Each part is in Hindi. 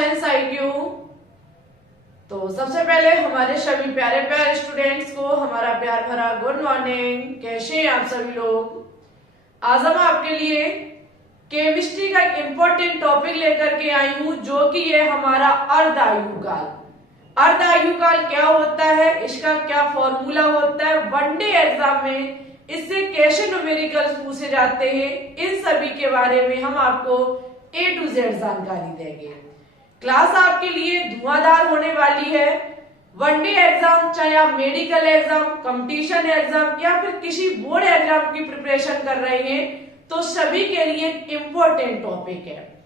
Science IQ। तो सबसे पहले हमारे सभी प्यारे प्यारे स्टूडेंट्स को हमारा प्यार भरा गुड मॉर्निंग। कैसे हैं आप सभी लोग? आज हम आपके लिए केमिस्ट्री का एक इम्पोर्टेंट टॉपिक लेकर के आई हूं, जो कि ये हमारा अर्ध आयुकाल। अर्ध आयुकाल क्या होता है, इसका क्या फॉर्मूला होता है, वनडे एग्जाम में इससे कैसे न्यूमेरिकल्स पूछे जाते हैं, इन सभी के बारे में हम आपको A to Z जानकारी देंगे। क्लास आपके लिए धुआंधार होने वाली है। वनडे एग्जाम, चाहे आप मेडिकल एग्जाम, कंपटीशन एग्जाम या फिर किसी बोर्ड एग्जाम की प्रिपरेशन कर रहे हैं, तो सभी के लिए एक इम्पोर्टेंट टॉपिक है,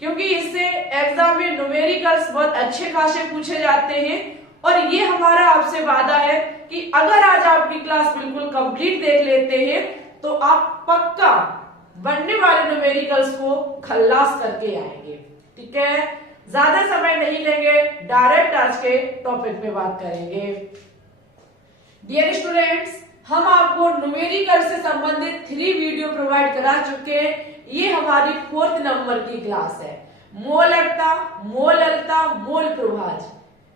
क्योंकि इससे एग्जाम में न्यूमेरिकल्स बहुत अच्छे खासे पूछे जाते हैं। और ये हमारा आपसे वादा है कि अगर आज आपकी क्लास बिल्कुल कंप्लीट देख लेते हैं तो आप पक्का बनने वाले न्यूमेरिकल्स को खल्लास करके आएंगे। ठीक है, ज्यादा समय नहीं लेंगे, डायरेक्ट आज के टॉपिक पे बात करेंगे। डियर स्टूडेंट्स, हम आपको न्यूमेरिकल से संबंधित 3 वीडियो प्रोवाइड करा चुके हैं। ये हमारी 4th नंबर की क्लास है। मोल अल्टा, मोल अल्टा, मोल प्रभाज,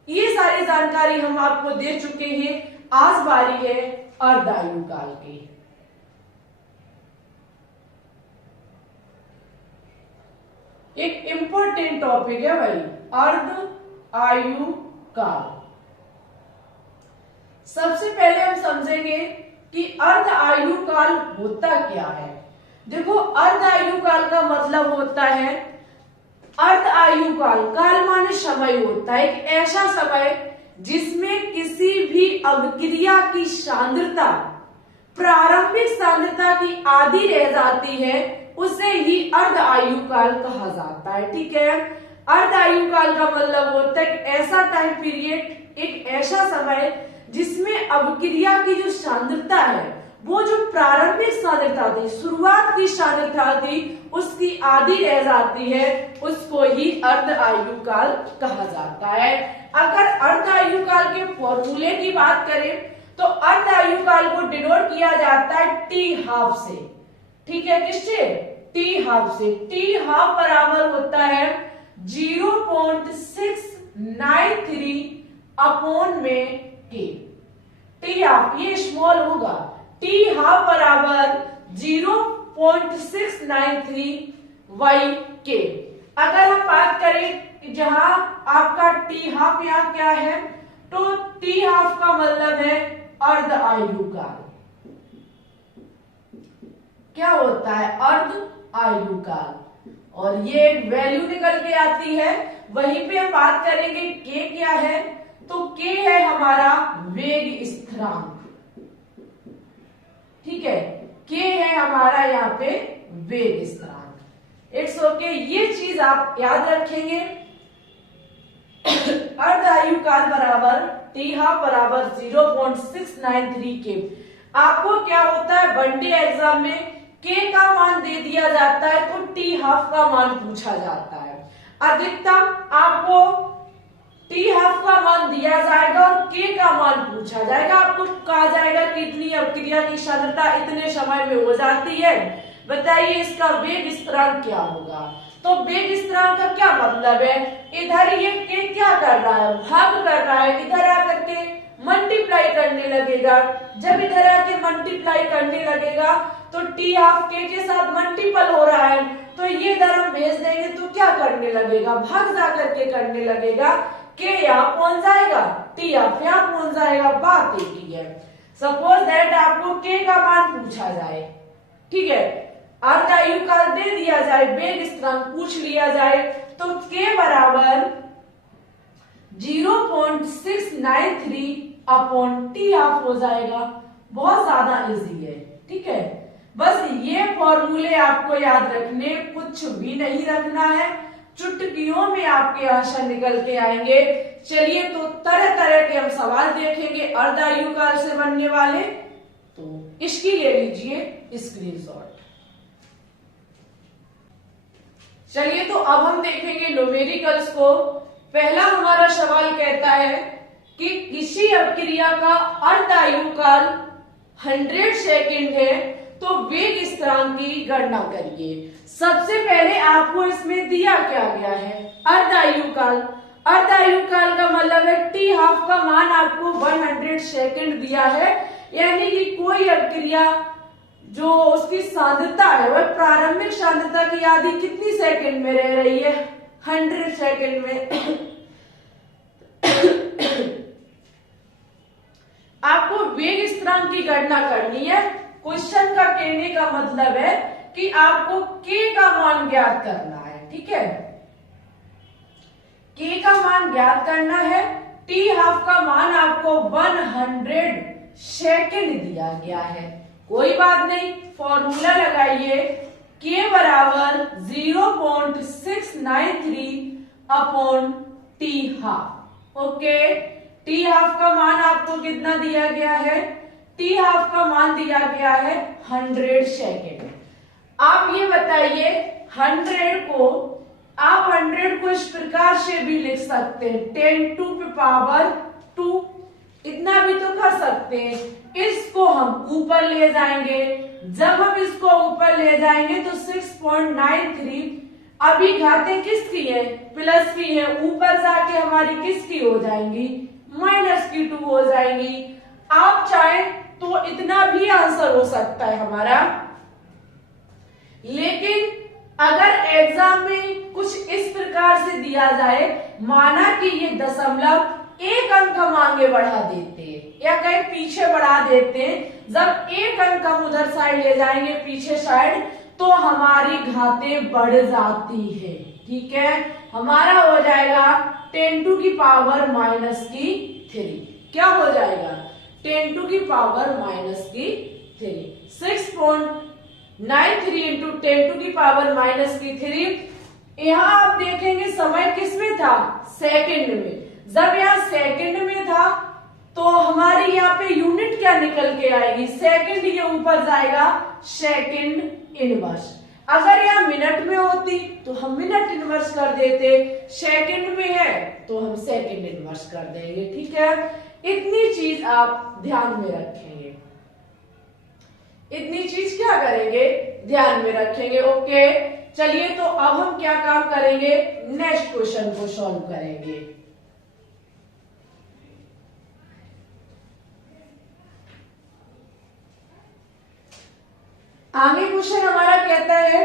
ये सारी जानकारी हम आपको दे चुके हैं। आज बारी है अर्ध आयुकाल की। एक इंपॉर्टेंट टॉपिक है भाई, अर्ध आयुकाल। सबसे पहले हम समझेंगे कि अर्ध आयुकाल होता क्या है। देखो, अर्ध आयुकाल का मतलब होता है, अर्ध आयुकाल, काल माने समय होता है, एक ऐसा समय जिसमें किसी भी अभिक्रिया की सांद्रता प्रारंभिक सांद्रता की आधी रह जाती है, उसे ही अर्ध आयुकाल कहा जाता है। ठीक है, अर्ध आयुकाल का मतलब होता है ऐसा टाइम पीरियड, एक ऐसा समय जिसमें अभिक्रिया की जो सांद्रता है, वो जो प्रारंभिक सांद्रता थी, शुरुआत की सांद्रता थी, उसकी आधी रह जाती है, उसको ही अर्ध आयुकाल कहा जाता है। अगर अर्ध आयुकाल के फॉर्मूले की बात करें तो अर्ध आयुकाल को डिनोट किया जाता है T½ से। ठीक है, किससे? T½ से। T½ बराबर होता है 0.693 अपॉन में K। T½ ये स्मॉल होगा, T½ बराबर 0.693 K। अगर हम बात करें जहां आपका T½ यहाँ क्या है, तो T½ का मतलब है अर्ध आयुकाल। क्या होता है? अर्ध आयुकाल। और ये वैल्यू निकल के आती है, वहीं पे हम बात करेंगे K क्या है, तो K है हमारा वेग स्थिरांक। ठीक है, K है हमारा यहाँ पे वेग स्थिरांक। इट्स ओके, ये चीज आप याद रखेंगे। अर्ध आयुकाल बराबर T½ बराबर 0.693 K। आपको क्या होता है, वनडे एग्जाम में K का मान दे दिया जाता है तो T½ का मान पूछा जाता है। अधिकतम आपको T½ का मान दिया जाएगा और K का मान पूछा जाएगा। आपको कहा जाएगा कि इतनी अभिक्रिया की सांद्रता इतने समय में हो जाती है, बताइए इसका वेग स्थिरांक क्या होगा। तो वेग स्थिरांक का क्या मतलब है, इधर ये K क्या कर रहा है, भाग कर रहा है, इधर आकर के मल्टीप्लाई करने लगेगा। जब इधर आके मल्टीप्लाई करने लगेगा तो T½ K के साथ मल्टीपल हो रहा है, तो ये इधर हम भेज देंगे तो क्या करने लगेगा, भाग जा करके करने लगेगा। K यहाँ पहुंच जाएगा, T½ यहाँ पहुंच जाएगा। बात एक ही है। सपोज दैट आपको K का मान पूछा जाए, ठीक है, अर्ध आयुकाल दे दिया जाए, वेग स्थिरांक पूछ लिया जाए, तो K बराबर 0.693 अपॉन T½ हो जाएगा। बहुत ज्यादा इजी है। ठीक है, बस ये फॉर्मूले आपको याद रखने, कुछ भी नहीं रखना है, चुटकियों में आपके आंसर निकल के आएंगे। चलिए, तो तरह तरह के हम सवाल देखेंगे अर्ध आयुकाल से बनने वाले, तो इसकी ले लीजिए स्क्रीनशॉट। चलिए, तो अब हम देखेंगे न्यूमेरिकल्स को। पहला हमारा सवाल कहता है कि किसी अभिक्रिया का अर्ध आयुकाल 100 सेकेंड है तो वेग स्थिरांक की गणना करिए। सबसे पहले आपको इसमें दिया क्या गया है, अर्धायुकाल। अर्धायुकाल का मतलब है टी हाफ का मान आपको 100 सेकंड दिया है, यानी कि कोई अभिक्रिया जो उसकी सांद्रता है वह प्रारंभिक सांद्रता की आधी कितनी सेकंड में रह रही है, 100 सेकंड में। आपको वेग स्थिरांक की गणना करनी है। क्वेश्चन का कहने का मतलब है कि आपको के का मान ज्ञात करना है, ठीक है। के का मान ज्ञात करना है। टी हाफ का मान आपको 100 सेकंड दिया गया है। कोई बात नहीं, फॉर्मूला लगाइए, के बराबर 0.693 upon T half. Okay, T half का मान आपको कितना दिया गया है, टी हाफ का मान दिया गया है 100 सेकेंड। आप ये बताइए 100 को आप 100 को इस प्रकार से भी लिख सकते हैं 10 टू the पावर 2, इतना भी तो कर सकते हैं। इसको हम ऊपर ले जाएंगे, जब हम इसको ऊपर ले जाएंगे तो 6.93 अभी घातें किसकी है, प्लस की है, ऊपर जाके हमारी किसकी हो जाएंगी, माइनस की 2 हो जाएंगी। आप चाहें तो इतना भी आंसर हो सकता है हमारा, लेकिन अगर एग्जाम में कुछ इस प्रकार से दिया जाए, माना कि ये दशमलव एक अंक हम आगे बढ़ा देते हैं या कहीं पीछे बढ़ा देते हैं, जब एक अंक हम उधर साइड ले जाएंगे पीछे साइड तो हमारी घातें बढ़ जाती है, ठीक है। हमारा हो जाएगा 10 टू की पावर माइनस की 3, क्या हो जाएगा 10 टू की पावर माइनस की 3, 6.93 इंटू 10 टू की पावर माइनस की 3। यहाँ आप देखेंगे समय किसमें था, सेकंड में। जब यहाँ सेकंड में था तो हमारी यहाँ पे यूनिट क्या निकल के आएगी, सेकंड, ये ऊपर जाएगा सेकंड इनवर्स। अगर यहाँ मिनट में होती तो हम मिनट इनवर्स कर देते, सेकंड में है तो हम सेकंड इनवर्स कर देंगे, ठीक है। इतनी चीज आप ध्यान में रखेंगे, इतनी चीज क्या करेंगे, ध्यान में रखेंगे। ओके, चलिए तो अब हम क्या काम करेंगे, नेक्स्ट क्वेश्चन को सॉल्व करेंगे। आगे क्वेश्चन हमारा कहता है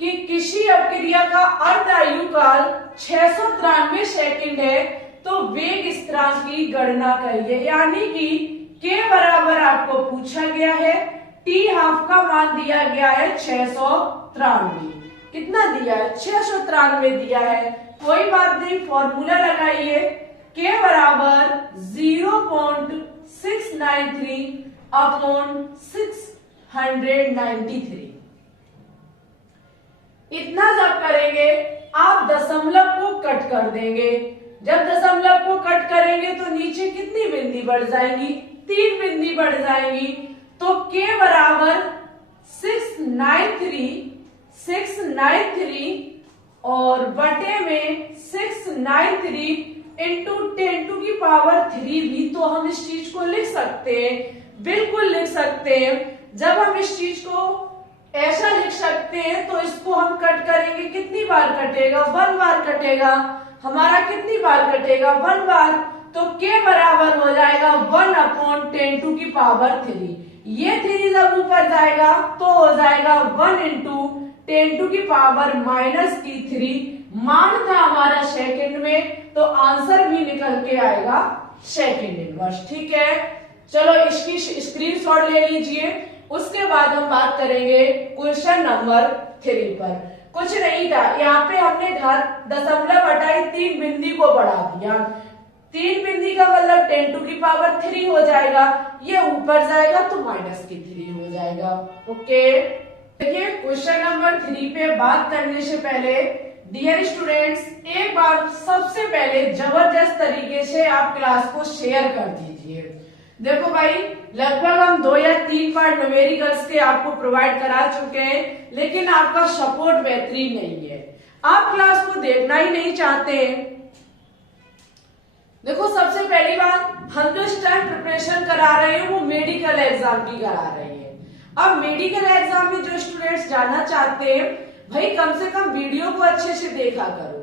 कि किसी अपक्रिया का अर्धायुकाल 693 सेकंड है तो वेग स्थिरांक की गणना करिए। यानी कि के बराबर आपको पूछा गया है, टी हाफ का मान दिया गया है 693, कितना दिया है 693 दिया है। कोई बात नहीं, फॉर्मूला लगाइए, के बराबर 0.693 अपॉन 693। इतना जब करेंगे आप दशमलव को कट कर देंगे, जब दशमलव को कट करेंगे तो नीचे कितनी बिंदी बढ़ जाएंगी, 3 बिंदी बढ़ जाएंगी। तो के बराबर 693 और बटे में 693 इंटू 10 टू की पावर 3 भी तो हम इस चीज को लिख सकते हैं, बिल्कुल लिख सकते हैं। जब हम इस चीज को ऐसा लिख सकते हैं तो इसको हम कट करेंगे, कितनी बार कटेगा, 1 बार कटेगा। हमारा कितनी बार कटेगा, 1 बार। तो के बराबर हो जाएगा 1 अपॉन 10 टू की पावर 3। ये 3 जब ऊपर जाएगा तो हो जाएगा 1 इंटू 10 टू की पावर माइनस की 3। मान था हमारा सेकंड में तो आंसर भी निकल के आएगा सेकंड इनवर्स, ठीक है। चलो इसकी स्क्रीनशॉट ले लीजिए। उसके बाद हम बात करेंगे क्वेश्चन नंबर 3 पर। कुछ नहीं था, यहाँ पे हमने घात दशमलव हटाई, 3 बिंदी को बढ़ा दिया। 3 बिंदी का मतलब 10 टू की पावर 3 हो जाएगा, ये ऊपर जाएगा तो माइनस की 3 हो जाएगा। ओके, देखिए क्वेश्चन नंबर 3 पे बात करने से पहले डियर स्टूडेंट्स, एक बार सबसे पहले जबरदस्त तरीके से आप क्लास को शेयर कर दीजिए। देखो भाई, लगभग हम 2 या 3 पार्ट न्यूमेरिकल्स के आपको प्रोवाइड करा चुके हैं, लेकिन आपका सपोर्ट बेहतरीन नहीं है, आप क्लास को देखना ही नहीं चाहते हैं। देखो सबसे पहली बात, हम जो इस टाइम प्रिपरेशन करा रहे हैं वो मेडिकल एग्जाम की करा रहे हैं। अब मेडिकल एग्जाम में जो स्टूडेंट्स जाना चाहते हैं, भाई कम से कम वीडियो को अच्छे से देखा करो।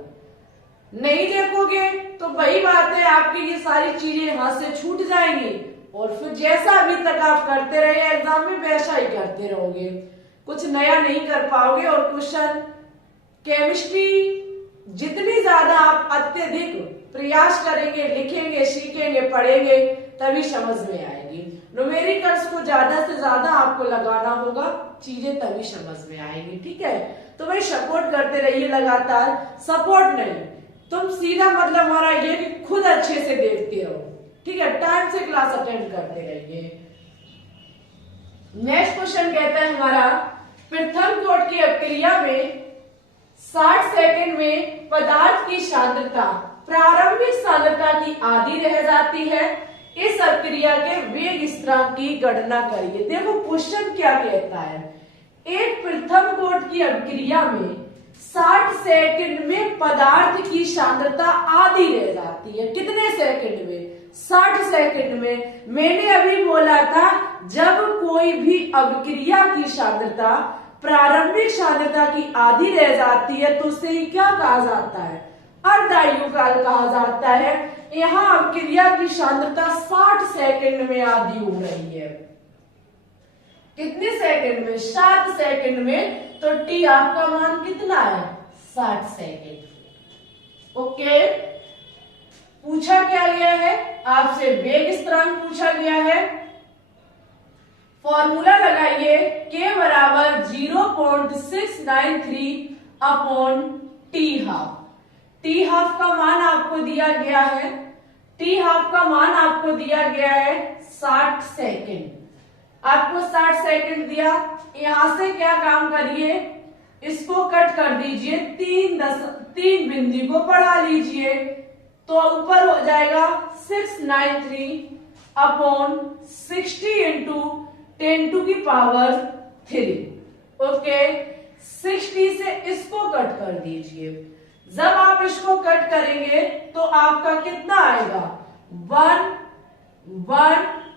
नहीं देखोगे तो वही बात है, आपकी ये सारी चीजें हाथ से छूट जाएंगी और फिर जैसा अभी तक आप करते रहे एग्जाम में वैसा ही करते रहोगे, कुछ नया नहीं कर पाओगे। और क्वेश्चन केमिस्ट्री जितनी ज्यादा आप अत्यधिक प्रयास करेंगे, लिखेंगे, सीखेंगे, पढ़ेंगे, तभी समझ में आएगी। न्यूमेरिकल्स को ज्यादा से ज्यादा आपको लगाना होगा, चीजें तभी समझ में आएंगी। ठीक है, तो भाई सपोर्ट करते रहिए लगातार। सपोर्ट नहीं, तुम सीधा मतलब हमारा ये कि खुद अच्छे से देखते रहो। ठीक है, टाइम से क्लास अटेंड करते रहिए। नेक्स्ट क्वेश्चन कहता है हमारा, प्रथम कोट की अभिक्रिया में 60 सेकंड में पदार्थ की सांद्रता प्रारंभिक सांद्रता की आधी रह जाती है। इस अभिक्रिया के वेग स्थिरांक की गणना करिए। देखो क्वेश्चन क्या कहता है, एक प्रथम कोट की अभिक्रिया में 60 सेकंड में पदार्थ की सांद्रता आधी रह जाती है। कितने सेकंड में? 60 सेकंड में। मैंने अभी बोला था जब कोई भी अभिक्रिया की सांद्रता प्रारंभिक सांद्रता की आधी रह जाती है तो उसे क्या कहा जाता है? अर्धायुकाल कहा जाता है। यहाँ अभिक्रिया की सांद्रता 60 सेकंड में आधी हो रही है। कितने सेकंड में? 7 सेकंड में। तो टी आपका मान कितना है? 60 सेकंड। ओके, पूछा क्या गया है आपसे? वेग स्थिरांक पूछा गया है। फॉर्मूला लगाइए, k बराबर 0.693 upon T half. T half का मान आपको दिया गया है, टी हाफ का मान आपको दिया गया है 60 सेकंड। आपको 60 सेकंड दिया, यहां से क्या काम करिए, इसको कट कर दीजिए, 3 बिंदु को बढ़ा लीजिए तो ऊपर हो जाएगा 693 अपॉन 60 इंटू 10 टू की पावर 3। ओके, 60 से इसको कट कर दीजिए। जब आप इसको कट करेंगे तो आपका कितना आएगा? 1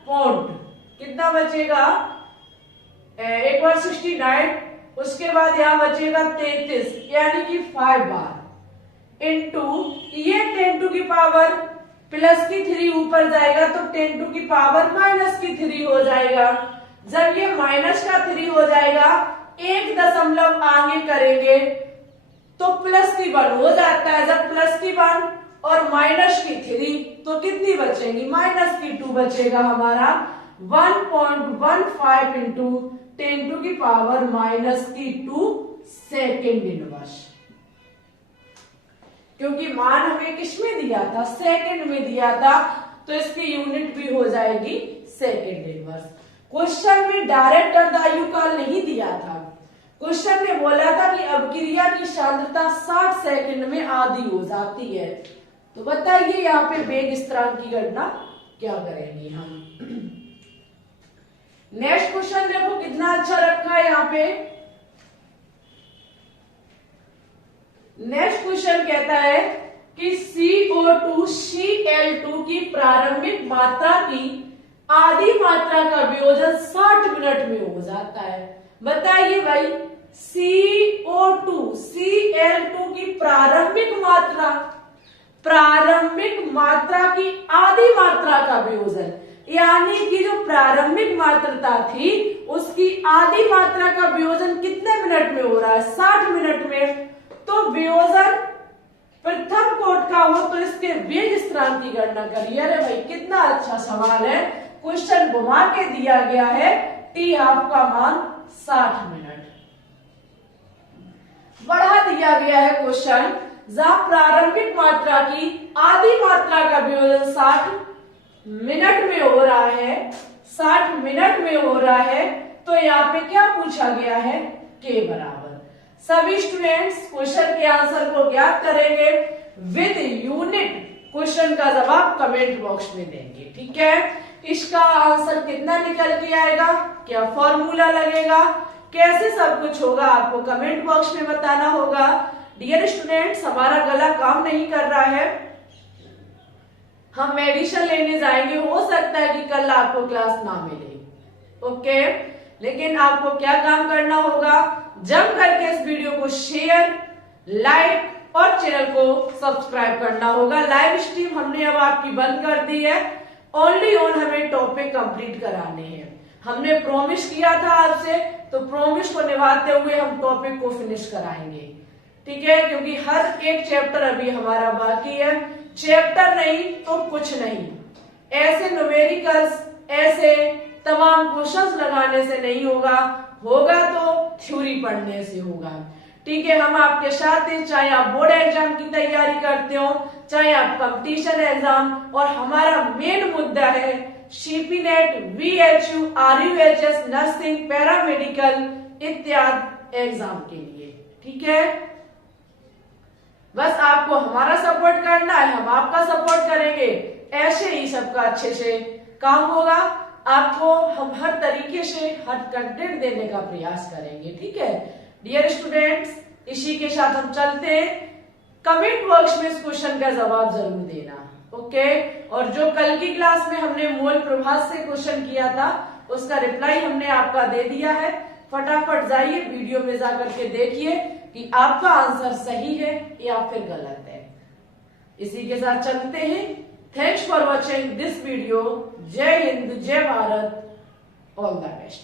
पॉइंट कितना बचेगा? एक बार 69, उसके बाद यहां बचेगा 33, यानी कि 5 बार इंटू ये 10 टू की पावर प्लस की 3 ऊपर जाएगा तो 10 टू की पावर माइनस की 3 हो जाएगा। जब ये माइनस का 3 हो जाएगा, 1 दशमलव आगे करेंगे तो प्लस की 1 हो जाता है। जब प्लस की 1 और माइनस की 3 तो कितनी बचेगी? माइनस की 2 बचेगा हमारा। 1.15 इंटू 10 टू की पावर माइनस की 2 सेकेंड इनवर्स। क्योंकि मान हमें किसमें दिया था? सेकेंड में दिया था, तो इसकी यूनिट भी हो जाएगी सेकेंड इनवर्स। क्वेश्चन में डायरेक्ट अर्धायुकाल नहीं दिया था, क्वेश्चन में बोला था कि अभिक्रिया की सांद्रता 60 सेकंड में आधी हो जाती है। तो बताइए यहाँ पे वेग स्थिरांक की गणना क्या करेंगे हम। नेक्स्ट क्वेश्चन देखो कितना अच्छा रखा है यहाँ पे। नेक्स्ट क्वेश्चन कहता है कि CO2 Cl2 की प्रारंभिक मात्रा की आधी मात्रा का वियोजन 60 मिनट में हो जाता है। बताइए भाई, CO2 Cl2 की प्रारंभिक मात्रा की आधी मात्रा का वियोजन, यानी कि जो प्रारंभिक मात्रा थी उसकी आधी मात्रा का वियोजन कितने मिनट में हो रहा है? 60 मिनट में। तो वियोजन प्रथम कोट का हो तो इसके वेग स्थिरांक की गणना करिए। अरे भाई कितना अच्छा सवाल है, क्वेश्चन घुमा के दिया गया है। टी हाफ का मान 60 मिनट बढ़ा दिया गया है क्वेश्चन, जहां प्रारंभिक मात्रा की आधी मात्रा का वियोजन 60 मिनट में हो रहा है, 60 मिनट में हो रहा है। तो यहाँ पे क्या पूछा गया है? के बराबर। सभी स्टूडेंट्स क्वेश्चन के आंसर को ज्ञात करेंगे विद यूनिट, क्वेश्चन का जवाब कमेंट बॉक्स में देंगे। ठीक है, इसका आंसर कितना निकल के आएगा, क्या फॉर्मूला लगेगा, कैसे सब कुछ होगा, आपको कमेंट बॉक्स में बताना होगा। डियर स्टूडेंट्स, हमारा गला काम नहीं कर रहा है, हम मेडिसिन लेने जाएंगे, हो सकता है कि कल आपको क्लास ना मिले। ओके, लेकिन आपको क्या काम करना होगा, जम करके इस वीडियो को शेयर, लाइक और चैनल को सब्सक्राइब करना होगा। लाइव स्ट्रीम हमने अब आपकी बंद कर दी है, ओनली ऑन हमें टॉपिक कंप्लीट कराने हैं। हमने प्रॉमिस किया था आपसे, तो प्रॉमिस को निभाते हुए हम टॉपिक को फिनिश कराएंगे, ठीक है, क्योंकि हर एक चैप्टर अभी हमारा बाकी है। चैप्टर नहीं तो कुछ नहीं, ऐसे न्यूमेरिकल्स, ऐसे तमाम क्वेश्चंस लगाने से नहीं होगा, होगा तो थ्योरी पढ़ने से होगा, ठीक है। हम आपके साथ हैं, चाहे आप बोर्ड एग्जाम की तैयारी करते हो, चाहे आप कंपटीशन एग्जाम, और हमारा मेन मुद्दा है CP net, VHU, RUHS, nursing, paramedical इत्यादि एग्जाम के लिए, ठीक है। बस आपको हमारा सपोर्ट करना है, हम आपका सपोर्ट करेंगे, ऐसे ही सबका अच्छे से काम होगा। आपको हम हर तरीके से हर कंटेंट देने का प्रयास करेंगे, ठीक है। डियर स्टूडेंट्स, इसी के साथ हम चलते हैं। कमेंट बॉक्स में इस क्वेश्चन का जवाब जरूर देना, ओके। और जो कल की क्लास में हमने मूल प्रभात से क्वेश्चन किया था, उसका रिप्लाई हमने आपका दे दिया है। फटाफट जाइए वीडियो में जाकर के देखिए कि आपका आंसर सही है या फिर गलत है। इसी के साथ चलते हैं। Thanks for watching this video. जय हिंद, जय भारत, ऑल द बेस्ट।